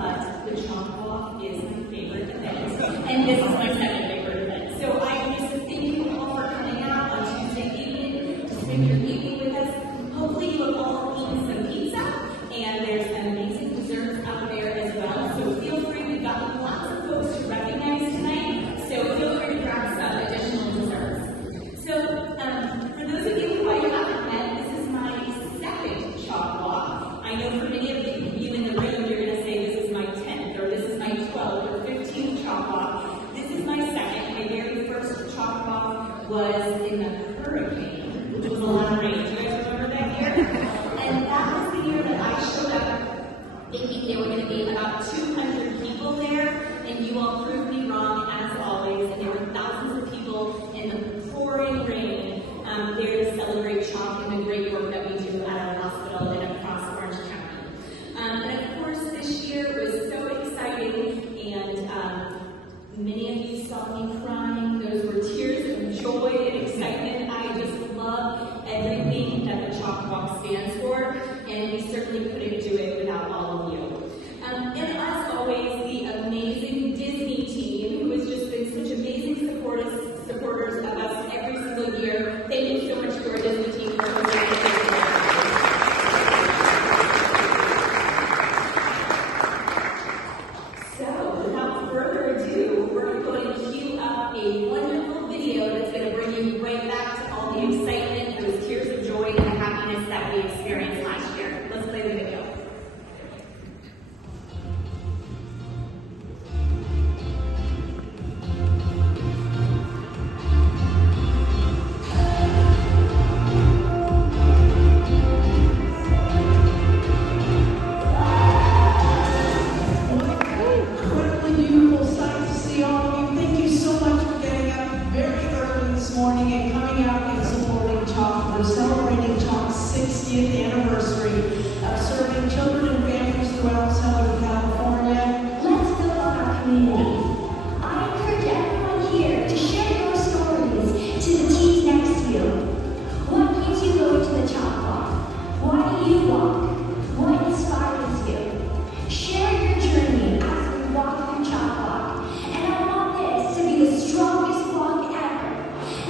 but the CHOC Walk is my favorite event, and this is my second favorite event. So I just thank you all for coming out on Tuesday evening to spend your evening with us. Hopefully you have all eaten some pizza, and there's amazing desserts out there as well. So feel free, we've got lots of folks to recognize tonight, so feel free to grab some additional desserts. So for those of you who I haven't met, this is my second CHOC Walk. I know for many of you in the room, you're going to say this is my 10th, or this is my 12th, or 15th CHOC Walk. This is my second. My very first CHOC Walk was in the hurricane, which was a lot of rain. Do you guys remember that year? And that was the year that I showed up thinking there were going to be about 200 people there, and you all proved me wrong as always, and there were thousands of people in the pouring rain there to celebrate CHOC and the great work that we do at our hospital and across Orange County. And of course, this year was so exciting, and many of you saw me crying. Those were tears of joy and excitement. I just love everything that the CHOC Walk stands for, and we certainly couldn't do it without all of you. And as always, the amazing Disney team, who has just been such amazing supporters of us every single year. Thank you so much to our Disney team for hosting us. So, without further ado, we're going to cue up a wonderful video that's going to bring you right back to all the excitement, those tears of joy, and the happiness that we experienced last year. Let's play the video. Morning and coming out and supporting CHOC. We're celebrating CHOC's 60th anniversary of serving children and families throughout Southern California. Let's build on our community. I encourage everyone here to share your stories to the teens next to you. What keeps you going to the CHOC Walk? Why do you walk? What inspires you? Share your journey as we walk through CHOC Walk. And I want this to be the strongest walk ever.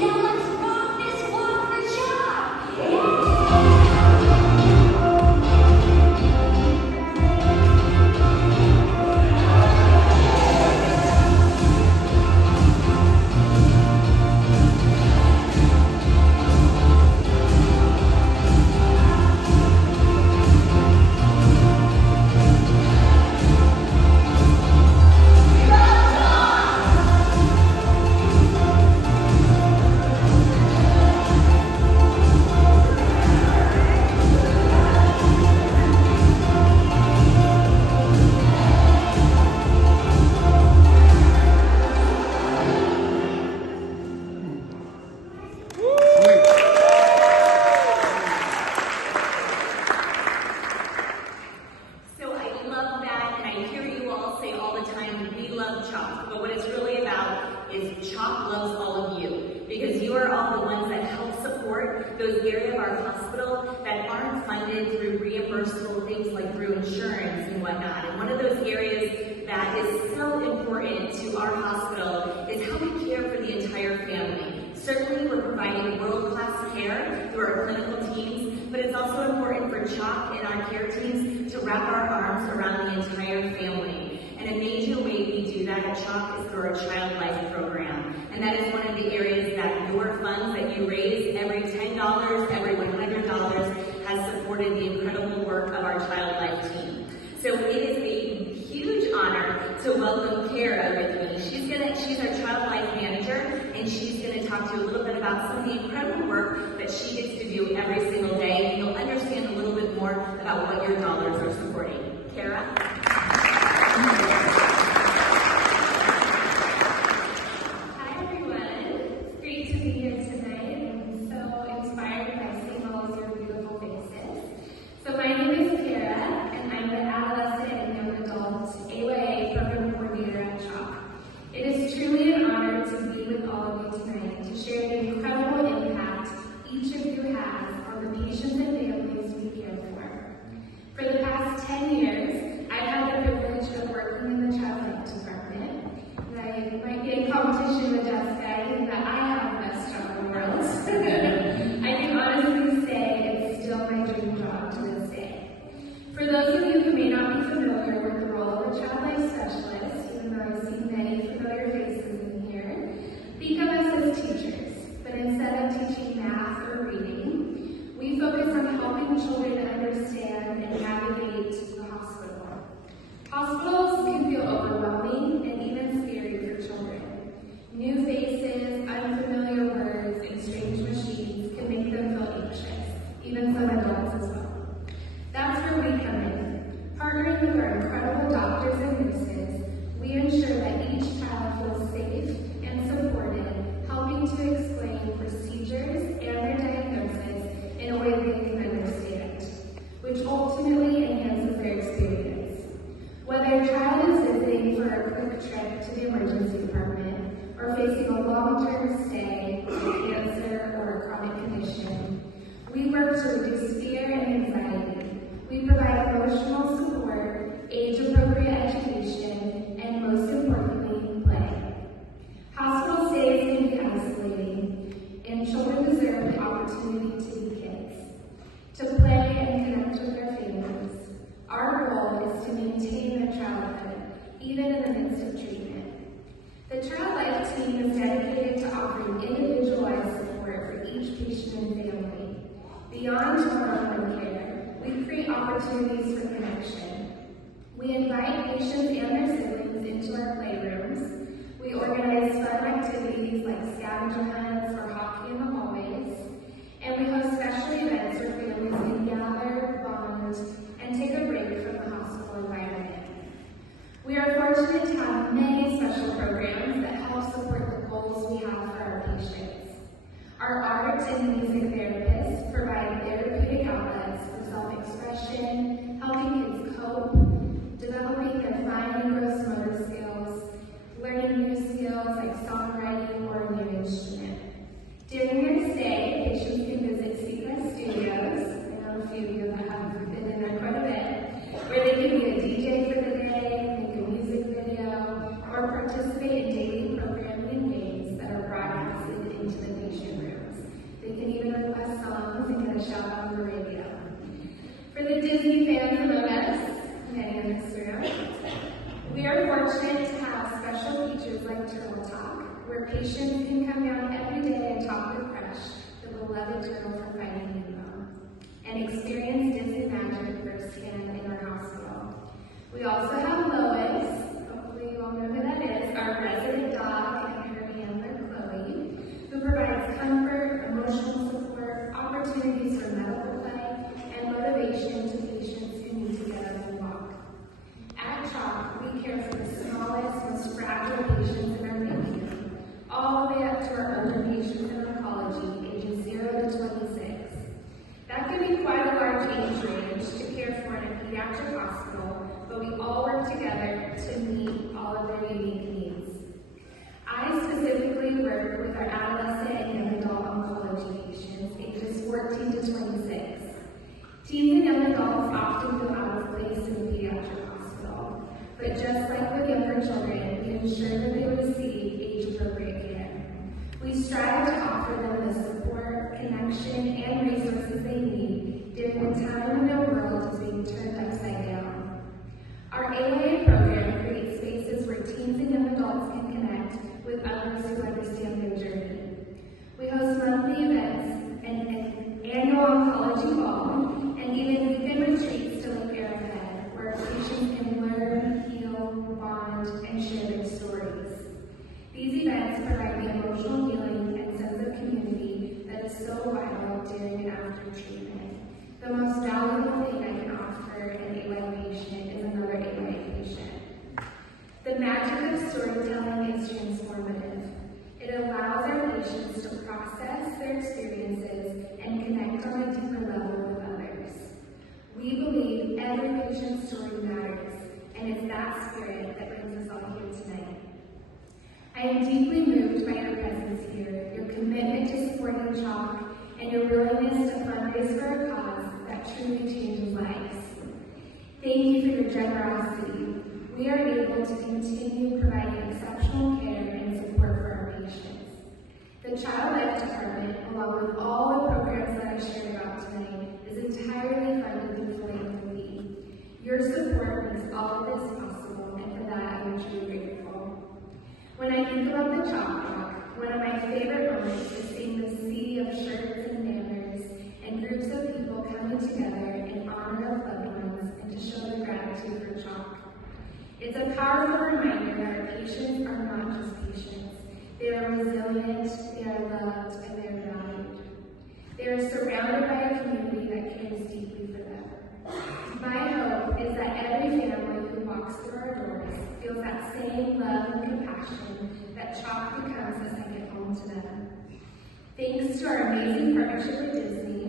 Now let's rock this walk for CHOC! Those areas of our hospital that aren't funded through reimbursable things like through insurance and whatnot. And one of those areas that is so important to our hospital is how we care for the entire family. Certainly we're providing world-class care through our clinical teams, but it's also important for CHOC and our care teams to wrap our arms around the entire family. And a major way we do that at CHOC is through our Child Life program. And that is one of the areas that your funds that you raise, every $10, every $100, has supported the incredible work of our Child Life team. So it is a huge honor to welcome Kara with me. She's our Child Life manager, and and she's going to talk to you a little bit about some of the incredible work that she gets to do every single day, and you'll understand a little bit more about what your dollars are supporting. Kara? Hi everyone, it's great to be here tonight. I'm so inspired by seeing all of your beautiful faces. So my name is Kara, and I'm the Adolescent and Young Adult AYA Program Coordinator at CHOC. It is truly an honor to be with all of you tonight to share the incredible impact each of you has on the patients and families we care for. For the past 10 years, I've had the privilege of working in the child life department. And I might be in competition with Jessica. I think that I have the best job in the world. I can honestly say it's still my dream job to this day. For those of you who may not be familiar with the role of a child life specialist, even though I see many familiar faces in here, think of us as teachers, but instead of teaching math or reading, we focus on helping children understand and navigate the hospital. Hospitals can feel overwhelming and even scary for children. New faces, unfamiliar words, and strange machines can make them feel anxious, even some adults as well. That's where we come in. Partnering with our incredible doctors and nurses, we ensure that each child feels safe and supported, helping to explain procedures and their diagnosis in a way they can understand, which ultimately enhances their experience. Whether a child is visiting for a quick trip to the emergency department or facing a long-term stay with cancer or a chronic condition, we work to reduce fear and anxiety. We provide emotional support, age-appropriate education, and most importantly, play. Hospital stays can be isolating, and children deserve the opportunity to be kids, to play and connect with their families. Our goal is to maintain their childhood, even in the midst of treatment. The Child Life team is dedicated to offering individualized support for each patient and family. Beyond one-on-one care, we create opportunities for connection. We invite patients and their siblings into our playrooms. We organize fun activities like scavenger hunts or hockey in the hallways. And we host special events where families can gather, bond, and take a break from the hospital environment. We are fortunate to have many special programs that help support the goals we have for our patients. Our art and music therapists provide therapeutic outlets for self-expression, helping kids cope, developing their fine and gross motor skills, learning new skills like songwriting or a new instrument. During their stay, patients can visit Secret Studios, I know a few of you have been in there quite a bit, where they can be a DJ for the day, make a music video, or participate in daily programming and games that are broadcasted into the patient rooms. They can even request songs and get a shout out on the radio. For the Disney fans among us, many in this room, we are fortunate to have special features like Turtle Talk, where patients can come down every day and talk with Crush, the beloved turtle from Finding Nemo, and experience Daps Magic firsthand in our hospital. We also have Lois, hopefully you all know who that is, our resident dog and her handler Chloe, who provides comfort, emotional support, opportunities for medical play, and motivation to patients who need to get up and walk. At CHOC, we care for the smallest, most fragile patients in our NICU, all the way up to our older patients in oncology, ages 0 to 26. That can be quite a large age range to care for in a pediatric hospital, but we all work together to meet all of their unique needs. I specifically work with our adolescent and young adult oncology patients, ages 14 to 26. Teens and young adults often feel out of place in the pediatric hospital, but just like with younger children, we ensure that they receive age-appropriate care. We strive to offer them the support, connection, and resources they need during the time when their world is being turned upside down. Our AYA program creates spaces where teens and young adults can connect with others who understand their journey. We host monthly events, an annual oncology ball, and even weekend retreats to Lake Arrowhead, where patients can learn, heal, bond, and share their stories. resilient, they are loved, and they are valued. They are surrounded by a community that cares deeply for them. My hope is that every family who walks through our doors feels that same love and compassion that CHOC becomes a second home to them. Thanks to our amazing partnership with Disney,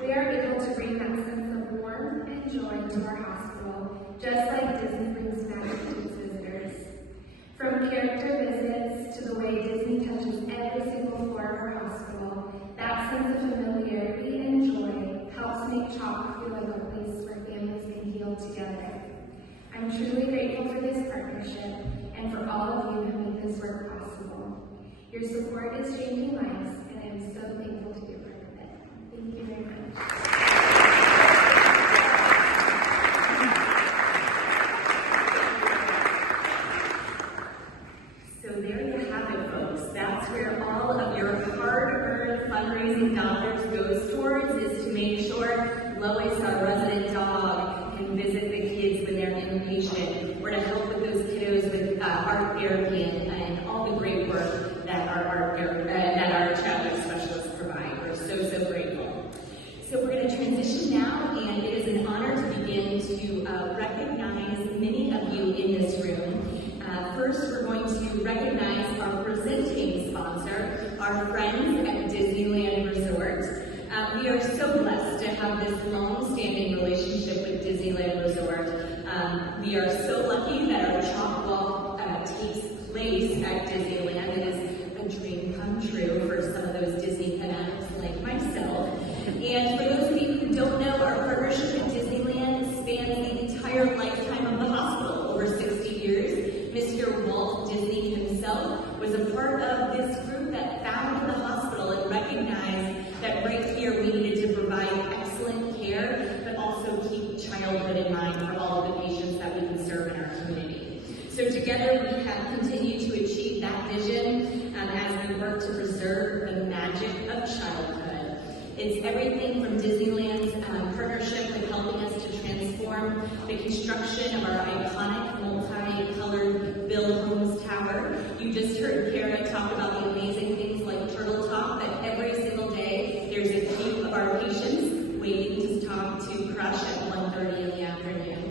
we are able to bring that sense of warmth and joy to our hospital, just like Disney brings magic to its visitors. From character visits to the way Disney touches every single floor of our hospital, that sense of familiarity and joy helps make CHOC feel like a place where families can heal together. I'm truly grateful for this partnership and for all of you who make this work possible. Your support is changing lives, and I am so thankful to be a part of it. Thank you very much. So there you have it, folks. That's where all of your hard-earned fundraising dollars goes towards, is to make sure Lois, our resident dog, can visit the kids when they're inpatient, or to help with those kiddos with art therapy and all the great work that our child specialists provide. We're so, so grateful. So we're going to transition now, and it is an honor to begin to recognize many of you in this room. First, we're going to recognize our presenting sponsor, our friends at Disneyland Resort. We are so blessed to have this long-standing relationship with Disneyland Resort. We are so lucky that our CHOC Walk takes place at Disneyland. It is a dream come true for some of those Disney fanatics like myself. And for those of you who don't know, our partnership with Disneyland spans the entire lifetime of the hospital, over 60 years. Mr. Walt Disney himself was a part of this group that founded the hospital and recognized that right here we needed to provide excellent care, but also keep childhood in mind for all of the patients that we can serve in our community. So together we have continued to achieve that vision as we work to preserve the magic of childhood. It's everything from Disneyland's partnership with helping us to transform the construction of our iconic multi-colored Bill Holmes Tower. You just heard Kara talk about the amazing things like Turtle Talk, that every single day there's a queue of our patients waiting to talk to Crush at 1:30 in the afternoon.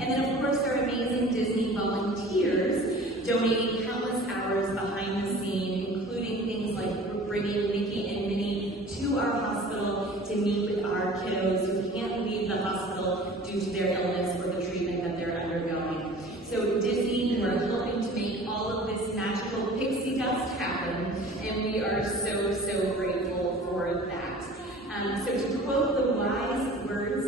And then of course our amazing Disney volunteers donating countless hours behind the scene, including things like bringing Mickey and Minnie to our hospital to meet with our kiddos who can't leave the hospital due to their illness or the treatment that they're undergoing. So Disney, we're helping to make all of this magical pixie dust happen, and we are so, so grateful for that. So to quote the wise words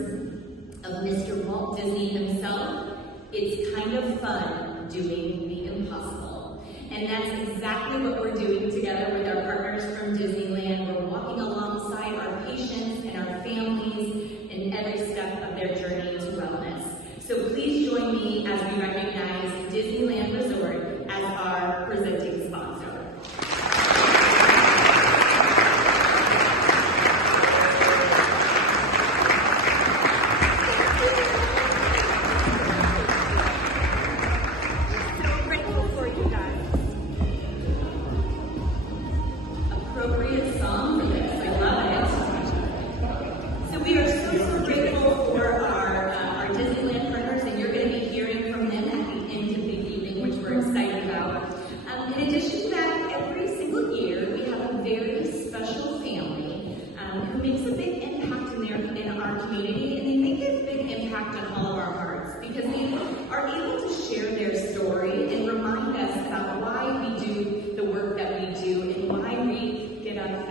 of Mr. Walt Disney himself, it's kind of fun doing the impossible. And that's exactly what we're doing together with our partners from Disneyland. We're walking alongside our patients and our families in every step of their journey to wellness. So please join me as we recognize Disneyland Resort as our presenting sponsor. Appropriate song for this. I love it. So we are so grateful for our Disneyland partners, and you're going to be hearing from them at the end of the evening, which we're excited about. In addition to that, every single year we have a very special family who makes a big impact in our community, and they make a big impact on all of our hearts because they are able to share their story and remind us about why we do the work that we do and why we get up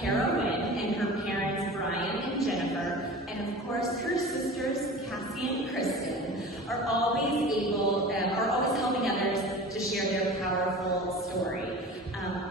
Kara Wynn and her parents Brian and Jennifer, and of course her sisters Cassie and Kristen, are always helping others to share their powerful story.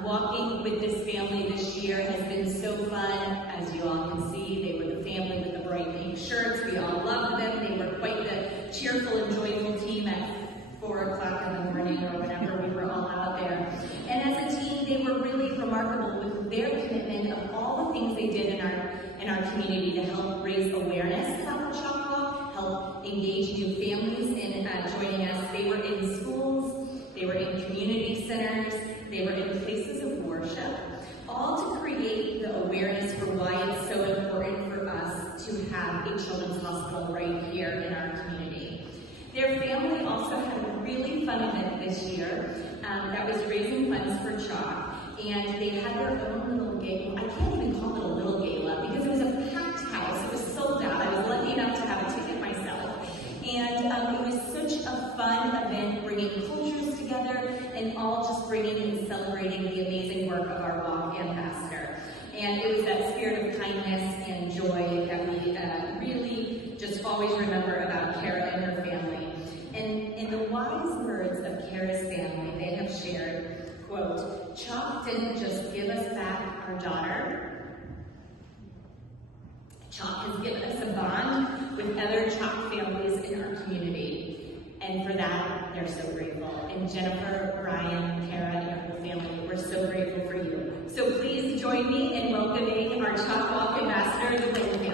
Walking with this family this year has been so fun. As you all can see, they were the family with the bright pink shirts. We all loved them. They were quite the cheerful and joyful team at 4 o'clock in the morning or whenever we were all out there. And as a team, they were really remarkable with their commitment of all the things they did in our community to help raise awareness about the CHOC Walk, help engage new families in joining us. They were in schools, they were in community centers, they were in places of worship, all to create the awareness for why it's so important for us to have a children's hospital right here in our community. Their family also had a really fun event this year that was raising funds for CHOC, and they had their own little gala. I can't even call it a little gala because it was a packed house. It was sold out. I was lucky enough to have a ticket myself. And it was such a fun event, bringing cultures together and all just bringing and celebrating the amazing work of our walk ambassador. And it was that spirit of kindness and joy that we really just always remember about Kara and her family. And in the wise words of Kara's family, they have shared, quote, "CHOC didn't just give us back our daughter. CHOC has given us a bond with other CHOC families in our community." And for that, they're so grateful. And Jennifer, Brian, Kara, and your whole family, we're so grateful for you. So please join me in welcoming our CHOC Walk ambassador, the Wynn family.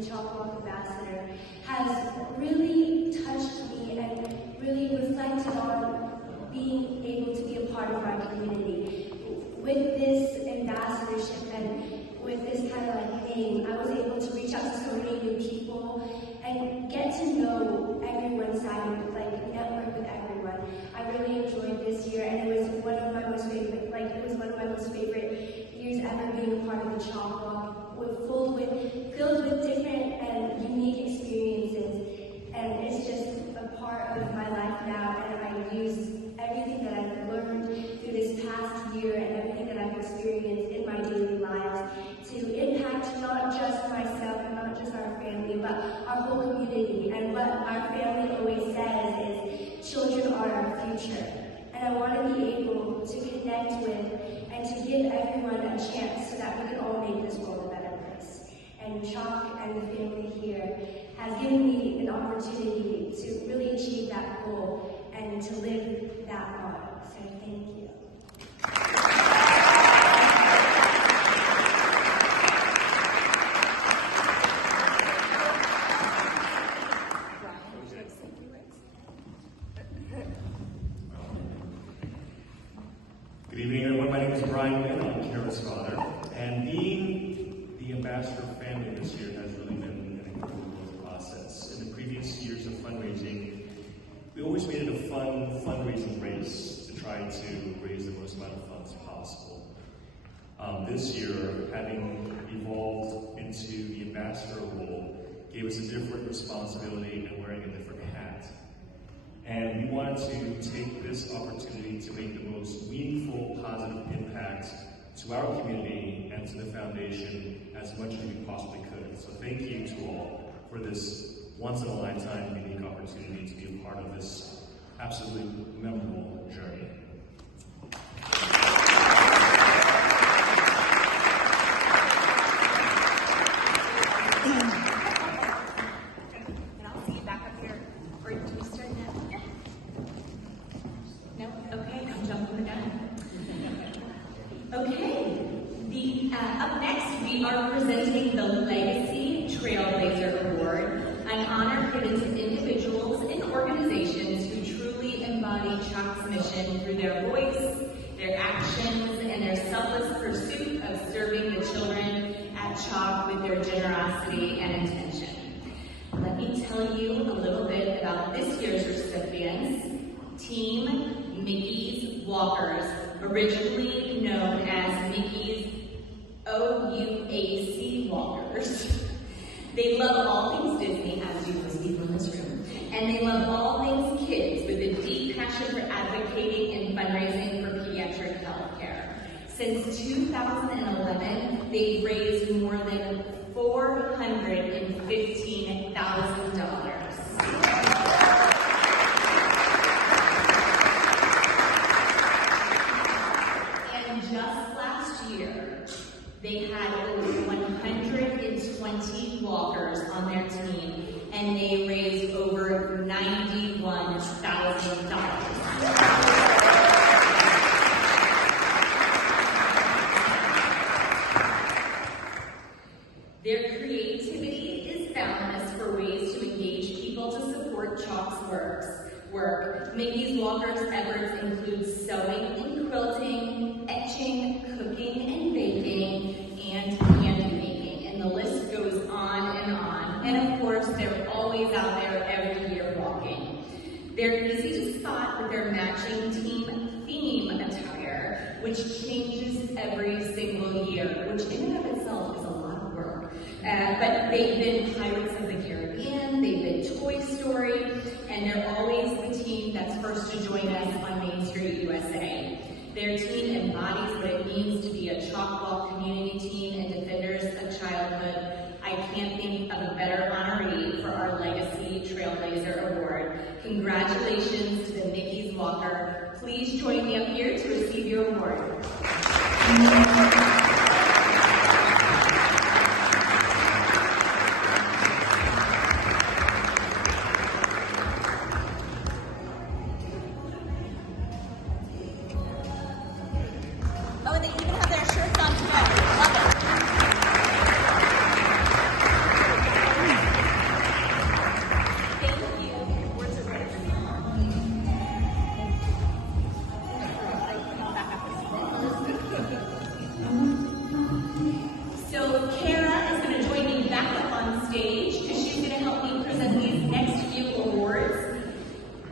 CHOC Walk Ambassador has really touched me and really reflected on being able to be a part of our community. With this ambassadorship and with this kind of like name, I was able to reach out to so many new people and get to know everyone's side and like network with everyone. I really enjoyed this year, and it was one of my most favorite years ever being a part of the CHOC Walk. Filled with different and unique experiences, and it's just a part of my life now, and I use everything that I've learned through this past year and everything that I've experienced in my daily lives to impact not just myself and not just our family, but our whole community. And what our family always says is, children are our future. And I want to be able to connect with and to give everyone a chance so that we can all make this world a better place. And CHOC and the family here has given me an opportunity to really achieve that goal and to live that motto. So thank you. Good evening, everyone. My name is Brian, and I'm Kara's father. And being the ambassador family this year has really been an incredible growth process. In the previous years of fundraising, we always made it a fun fundraising race to try to raise the most amount of funds possible. This year, having evolved into the ambassador role, gave us a different responsibility and wearing a different hat. And we wanted to take this opportunity to make the most meaningful, positive impact to our community and to the foundation as much as we possibly could. So thank you to all for this once-in-a-lifetime unique opportunity to be a part of this absolutely memorable journey. Okay, up next we are presenting the Legacy Trailblazer Award, an honor given to individuals and organizations who truly embody CHOC's mission through their voice, their actions, and their selfless pursuit of serving the children at CHOC with their generosity and intention. Let me tell you a little bit about this year's recipients, Team Mickey's Walkers, originally known as Mickey's OUAC Walkers. They love all things Disney, as do most people in this room, and they love all things kids with a deep passion for advocating and fundraising for pediatric health care. Since 2011, they've raised more than $415,000. And just last year, they had over 120 walkers on their team, and they raised over $91,000. Their creativity is boundless for ways to engage people to support CHOC's work. Mickey's Walkers' efforts include sewing and quilting, etching, cooking and baking, and candy making, and the list goes on and on. And of course, they're always out there every year walking. They're easy to spot with their matching team theme attire, which changes every single year, which in and of itself is a lot of work. But they've been Pirates of the Caribbean, they've been Toy Story, and they're always the team that's first to join us on Main Street, USA. Their team embodies what it means to be a CHOC Walk community team and defenders of childhood. I can't think of a better honoree for our Legacy Trailblazer Award. Congratulations to the Mickey's Walker. Please join me up here to receive your award. Oh, and they even have their shirts on today. Love it. Thank you. Words of So Kara is going to join me back up on stage because she's going to help me present these next few awards.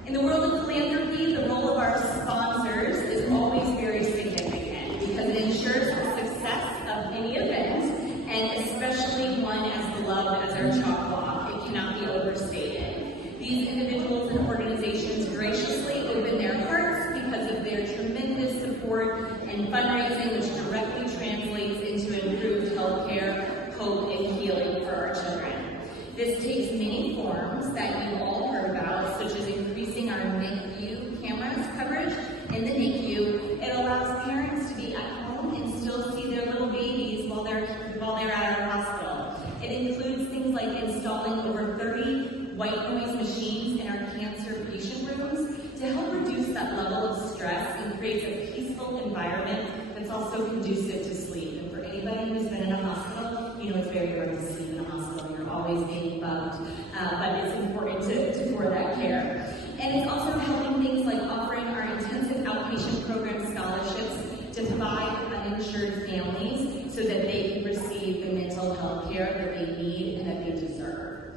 In the world of philanthropy, the role of our sponsors is always very significant because it ensures the success of any event, and especially one as beloved as our CHOC Walk. It cannot be overstated. These individuals and organizations graciously open their hearts because of their tremendous support and fundraising, which directly translates into improved healthcare, hope, and healing for our children. This takes many forms that you all heard about, such as increasing our NICU cameras coverage in the NICU. It allows parents to be at home and still see their little babies while they're at our hospital. It includes things like installing over 30 white noise machines in our cancer patient rooms to help reduce that level of stress and create a peaceful environment that's also conducive to sleep. And for anybody who's been in a hospital, you know it's very hard to sleep in a hospital. You're always being bugged, but it's important to for that care. And it's also helping things like offering our intensive outpatient program scholarships to 5 uninsured families so that they can receive the mental health care that they need and that they deserve.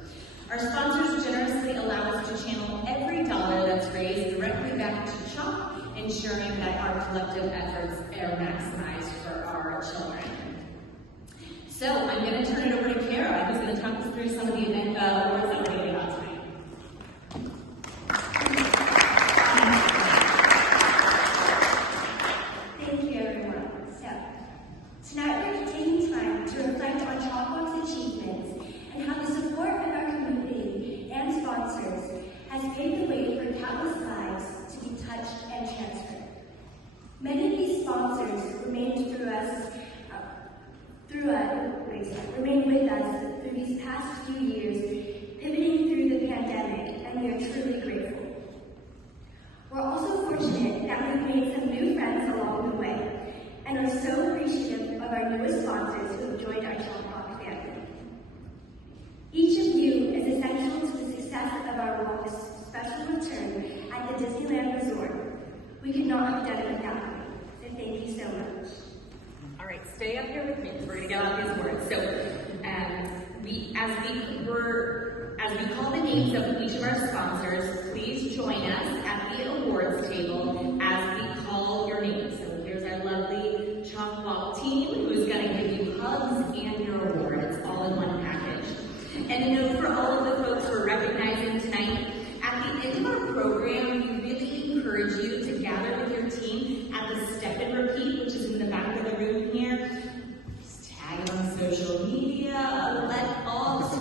Our sponsors generously allow us to channel every dollar that's raised directly back to CHOC, ensuring that our collective efforts are maximized for our children. So I'm going to turn it over to Kara, who's going to talk us through some of the event awards that we're going to give out tonight. Thank you, everyone. So, tonight we're taking time to reflect on CHOC Walk's achievements and how the support of our community and sponsors has paved the way for countless lives to be touched and transferred. Many of these sponsors remained with us through these past few years, pivoting through the pandemic, and we are truly grateful. We're also fortunate that we've made some new friends along the way, and are so appreciative of our newest sponsors who have joined our CHOC Walk family. Each of you is essential to the success of our walk's special return at the Disneyland Resort. We could not have done it without you, so thank you so much. All right, stay up here with me because we're going to get on these words. So, as we call the names of each of our sponsors, please join us at the awards table as we call your names. So here's our lovely CHOC Walk team who's going to give you hugs and your award. It's all in one package. And for all of the folks we're recognizing tonight, at the end of our program, we really encourage you to gather with your team at the Step and Repeat, which is in the back of the room here. Just tag on social media,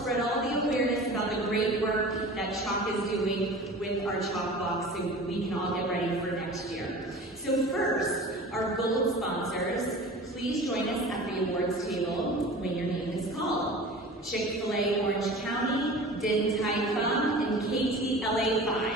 spread all the awareness about the great work that CHOC is doing with our CHOC Walk so we can all get ready for next year. So first, our gold sponsors, please join us at the awards table when your name is called. Chick-fil-A Orange County, Din Tai Fung, and KTLA 5.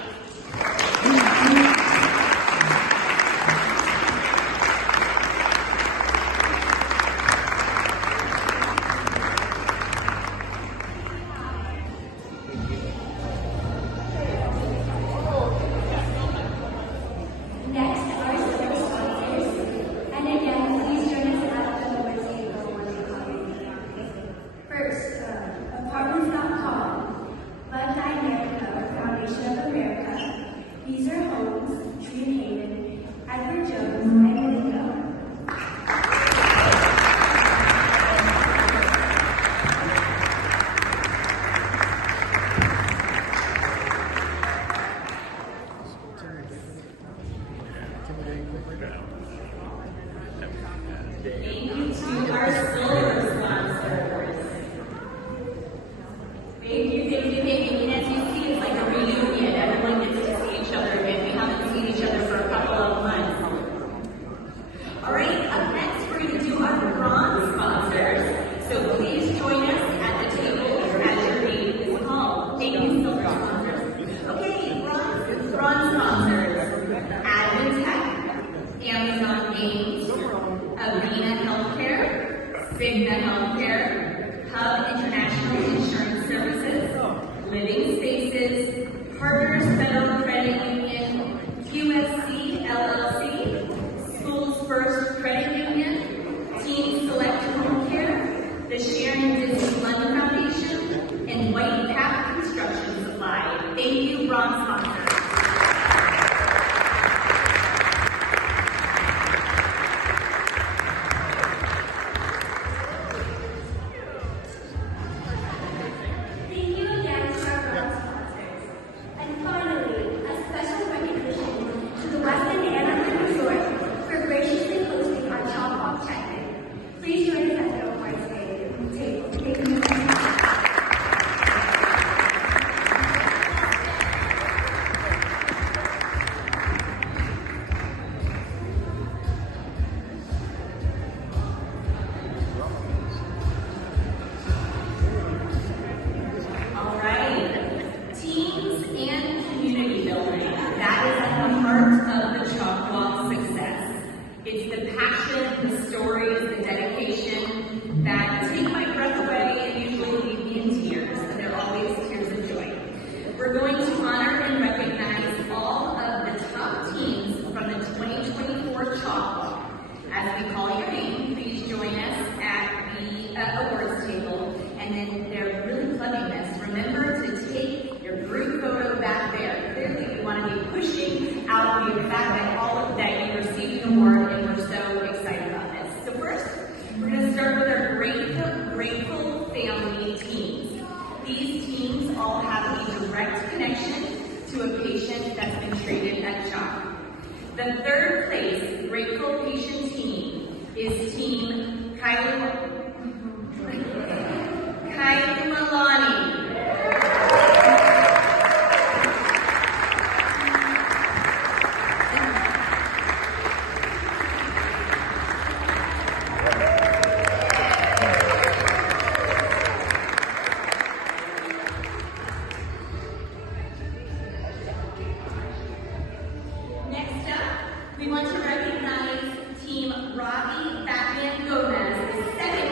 We want to recognize Team Robbie Batman Gomez, the second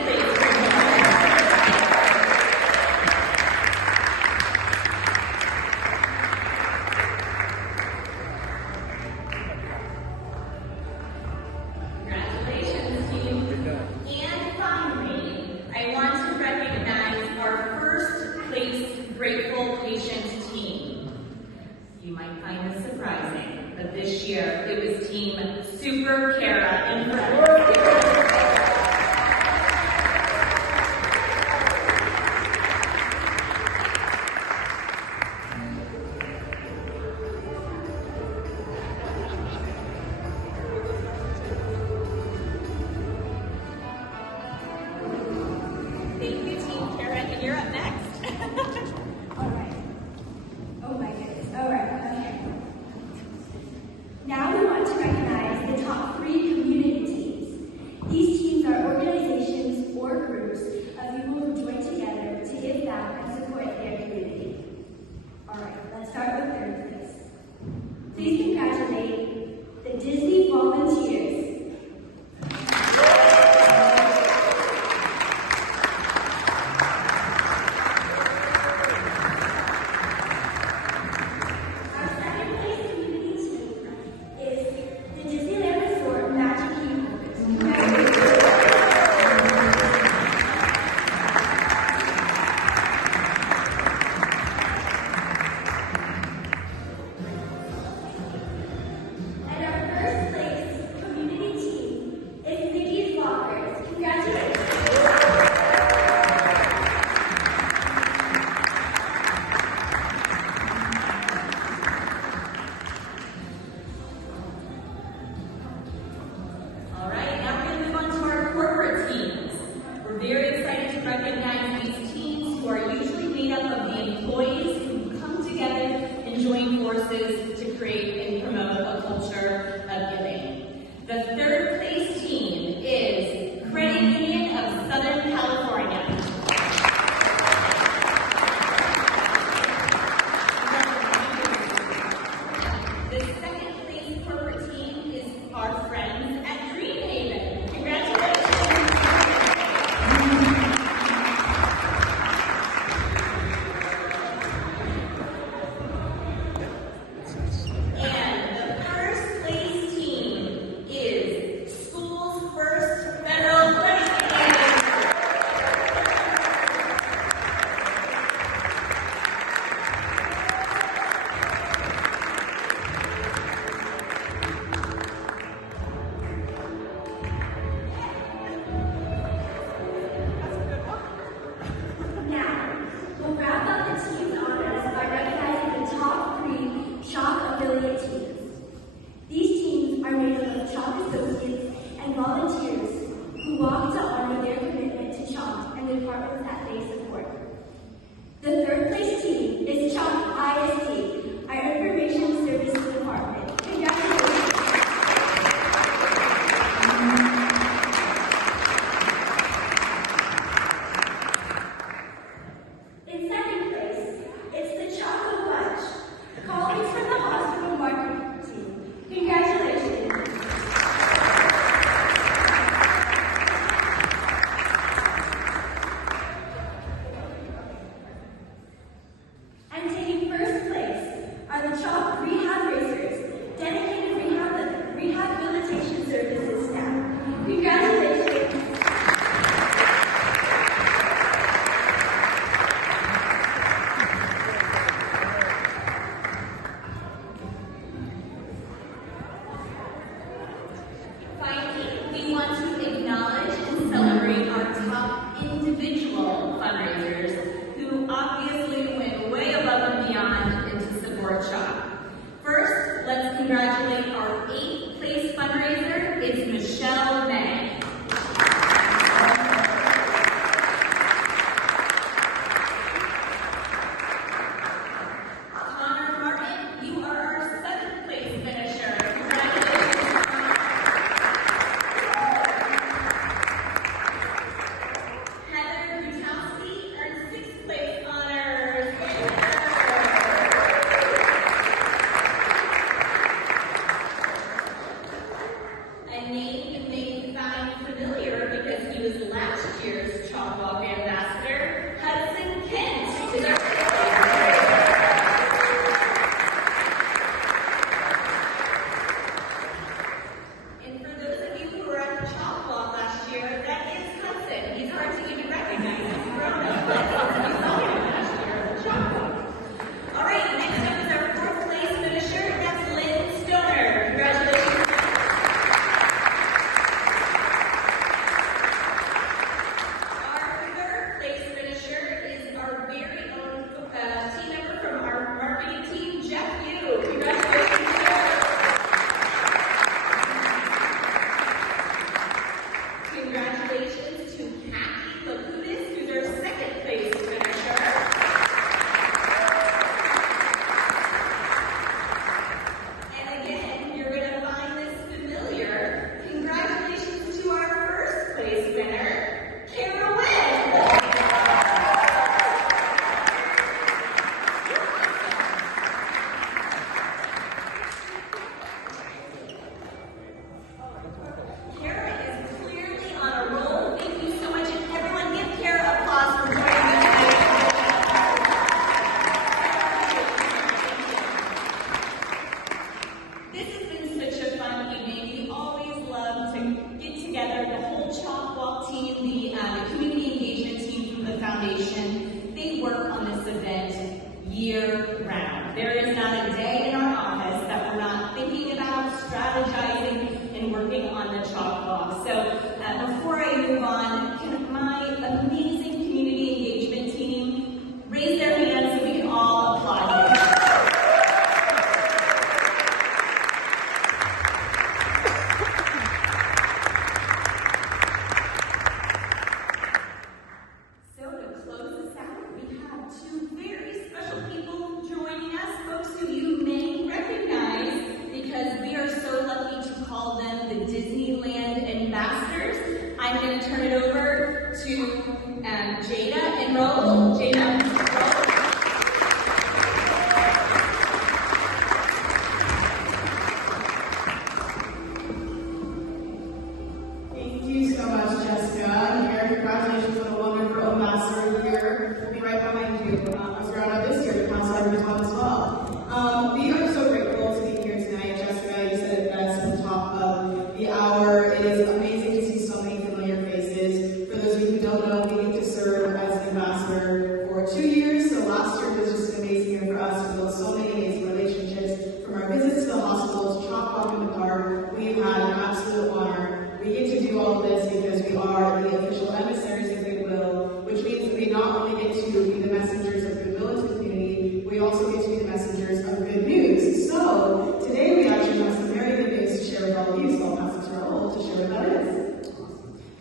this year. It was Team Super Kara and her. Thank you, Team Kara, and you're up next. All right. Oh my goodness. All right. Okay. Now we want to recognize the top 3 community teams. These teams are organizations or groups of people who join together to give back and support their community. All right. Let's start with 3rd place. Please congratulate the Disney Volunteers. Our 2nd place community team is the Disneyland Resort Magic Congratulations. And our 1st place community team is Nikki's Walkers. Congratulations. All right, now we're going to move on to our corporate teams. We're very excited to recognize these teams who are usually made up of the employees who come together and join forces to create and promote a culture of giving. The 3rd place team is Credit Union of Southern California. The 2nd place corporate team is our friends at Green Haven. Congratulations. And the 1st place team is Foundation, they work on this event year-round. There is not a day in our office that we're not thinking about, strategizing, and working on the CHOC Walk. So before I move on, can my amazing community engagement team raise their hands so we can all applaud them? I'm going to turn it over to Jada and Raul. Jada. Thank you so much, Jessica. And here, congratulations on a wonderful ambassador of the year. We'll be right behind you. As we're out this year, the council as well. We are so grateful to be here tonight. Jessica, you said it best at the top of the hour. It is amazing to see so many familiar faces. For those of you who don't know, we get to serve as the ambassador for 2 years. So last year was just an amazing year for us. We built so many amazing relationships. From our visits to the hospitals, CHOC Walk in the Park, we've had an absolute honor. We get to do all of this because we are the official emissaries of goodwill, which means that we not only get to be the messengers of goodwill to the community, we also get to be the messengers of good news. So today we actually have some very good news to share with all of you. So I'll pass it to Raul to share what that is.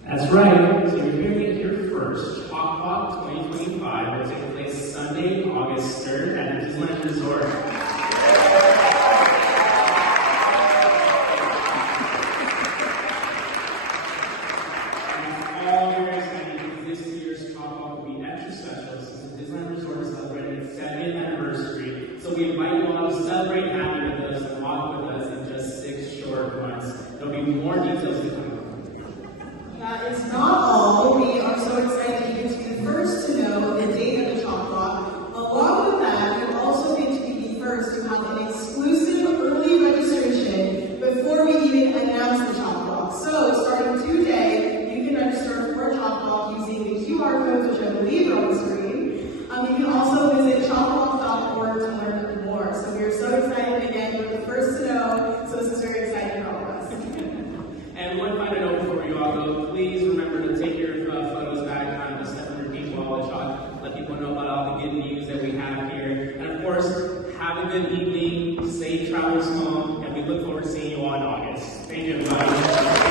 That's right. So you're hearing it here first. CHOC Walk 2025 will take place Sunday, August 3rd at the Disneyland Resort. We invite you all to celebrate happy with us and walk with us in just 6 short months. There'll be more details to come. That is not all. We are so excited you get to be the first to know the date of the CHOC Walk. Along with that, you also get to be the first to have an exclusive early registration before we even announce the CHOC Walk. So, starting today, you can register for CHOC Walk using the QR codes, which I believe are on the screen. You can also visit chocwalk.org to learn more. So we are so excited. Again, you're the first to know, so this is very exciting for all of us. And one final note before you all go, please remember to take your photos back on the 700 while the CHOC. Let people know about all the good news that we have here. And of course, have a good evening, safe travels home, and we look forward to seeing you all in August. Thank you, everybody.